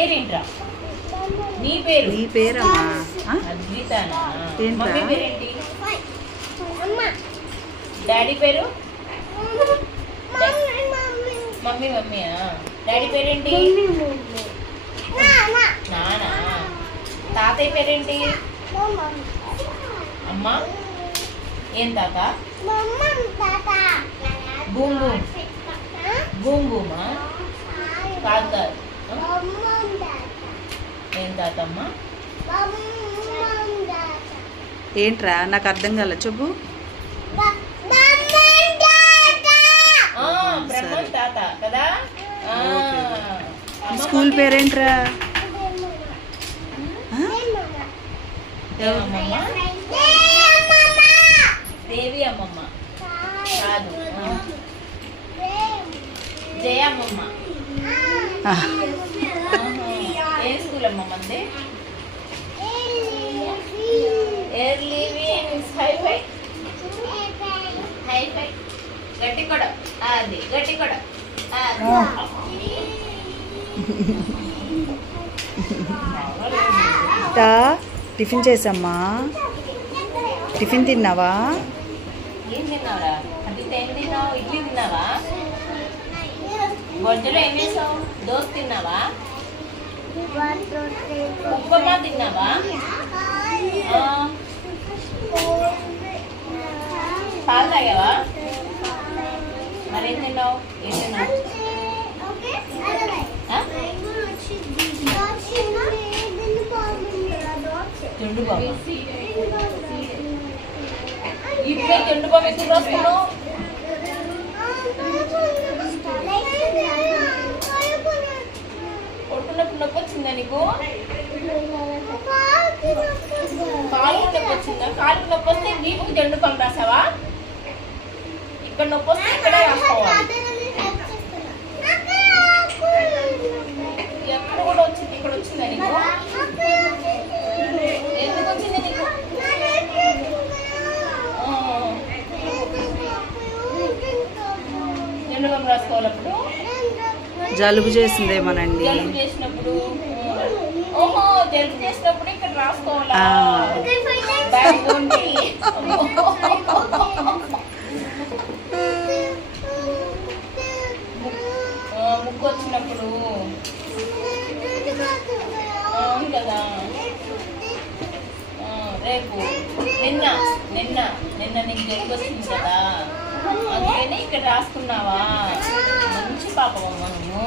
పేరేంట్రా? నీ పేరు? నీ పేరమ్మా అద్వితానా? ఏంట్రా? మమ్మీ పేరేంటి? డాడీ పేరు? మమ్మీ మమ్మీయా? డాడీ పేరేంటి? నానా. తాతయ్య పేరేంటి? అమ్మా ఏం తాత? Boom boom. బూమ్ బూమా? తాత ఏం తాతమ్మా? ఏంట్రా నాకు అర్థం కాలే చెప్పు. బ్రహ్మం తాత కదా. స్కూల్ పేరేంట్రా? దేవి అమ్మమ్మ కాదు, జయ అమ్మమ్మ. ఏ స్కూల్ అమ్మమ్మంది? Early wins. High five high five. గట్టి కొడ. అది గట్టి కొడ. టిఫిన్ చేసమ్మా. టిఫిన్ తిన్నావా? ఏం తిన్నావురా? అది ఏం తిన్నావు? ఇడ్లీ తిన్నావా? బొజ్జలో ఏం చేసావు? దోశ తిన్నావా? ఉప్మా తిన్నావా? పాలు తాగావా? మరేం తిన్నావు? ఏం తిన్నావు? తుండు బాబు. ఇప్పుడు తుండు బాబు ఎక్కువ రాస్తున్నావు. కొట్టున్నప్పుడు నొప్పి వచ్చిందా నీకు? కాలు నొప్పి వచ్చిందా? కాలు నొప్పి వస్తే నీకు జండు పంపు రాసావా? ఇక్కడ నొప్పి వస్తే ఇక్కడే రాసుకోవాలి. ఎక్కడ కూడా వచ్చింది? ఇక్కడ వచ్చిందా నీకు? ఎందుకు వచ్చింది నీకు? జండు పంపు రాసుకోవాలి. అప్పుడు జలుబు చేసిందేమోనండి. జలుబు చేసినప్పుడు. ఓహో, జలుబు చేసినప్పుడు ఇక్కడ రాసుకోవాలా? ముగ్గు వచ్చినప్పుడు అవును కదా. రేపు నిన్న నిన్న నిన్న నీకు జలుబు వచ్చింది కదా, అందుకని ఇక్కడ రాసుకున్నావా? మంచి పాపమ్మ నువ్వు.